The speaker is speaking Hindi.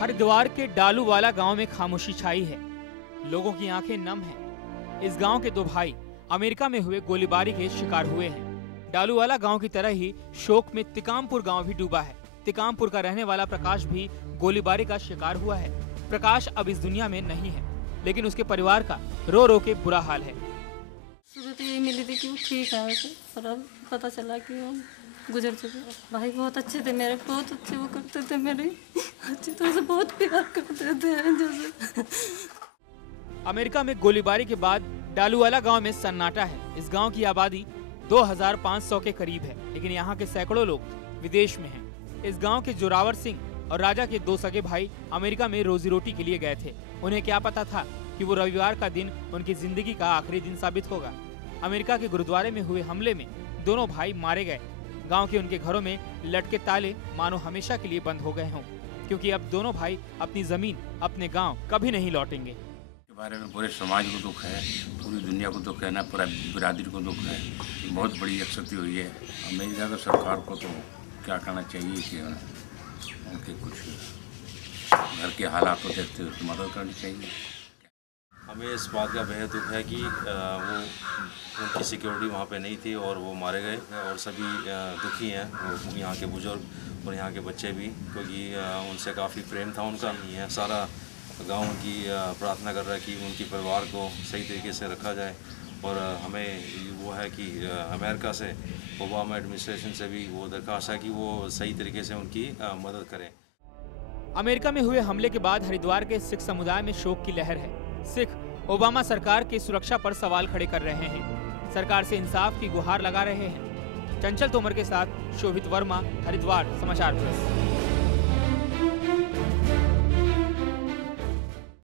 हरिद्वार के डालूवाला गांव में खामोशी छाई है। लोगों की आंखें नम हैं। इस गांव के दो भाई अमेरिका में हुए गोलीबारी के शिकार हुए हैं। डालूवाला गांव की तरह ही शोक में तिकामपुर गांव भी डूबा है। तिकामपुर का रहने वाला प्रकाश भी गोलीबारी का शिकार हुआ है। प्रकाश अब इस दुनिया में नहीं है, लेकिन उसके परिवार का रो रो के बुरा हाल है। सुबह तो ये मिली थी कि वो ठीक है वैसे, और अब पता चला कि वो गुजर चुके। भाई बहुत अच्छे थे मेरे, बहुत अच्छे वो करते थे मेरे, अच्छी तरह से बहुत प्यार करते थे। जैसे अमेरिका में गोलीबारी के बाद डालूवाला गांव में सन्नाटा है। इस गांव की आबादी 2500 के करीब है, लेकिन यहाँ के सैकड़ों लोग विदेश में हैं। इस गांव के जोरावर सिंह और राजा के दो सगे भाई अमेरिका में रोजी रोटी के लिए गए थे। उन्हें क्या पता था कि वो रविवार का दिन उनकी जिंदगी का आखिरी दिन साबित होगा। अमेरिका के गुरुद्वारे में हुए हमले में दोनों भाई मारे गए। गांव के उनके घरों में लटके ताले मानो हमेशा के लिए बंद हो गए हों, क्योंकि अब दोनों भाई अपनी जमीन, अपने गांव कभी नहीं लौटेंगे। के बारे में पूरे समाज को दुख है, पूरी दुनिया को दुख है ना, पूरा बिरादरी को दुख है। बहुत बड़ी क्षति हुई है। अमेरिका की सरकार को तो क्या करना चाहिए कि उनके कुछ घर के हालात को देखते हुए मदद करनी चाहिए। हमें इस बात का बेहद दुख है कि वो उनकी सिक्योरिटी वहाँ पे नहीं थी और वो मारे गए, और सभी दुखी हैं, वो यहाँ के बुजुर्ग और यहाँ के बच्चे भी, क्योंकि उनसे काफ़ी प्रेम था उनका। ये सारा गांव उनकी प्रार्थना कर रहा है कि उनके परिवार को सही तरीके से रखा जाए, और हमें वो है कि अमेरिका से, ओबामा एडमिनिस्ट्रेशन से भी वो दरख्वास्त है कि वो सही तरीके से उनकी मदद करें। अमेरिका में हुए हमले के बाद हरिद्वार के सिख समुदाय में शोक की लहर है। सिख ओबामा सरकार की सुरक्षा पर सवाल खड़े कर रहे हैं, सरकार से इंसाफ की गुहार लगा रहे हैं। चंचल तोमर के साथ शोभित वर्मा, हरिद्वार समाचार प्रेस।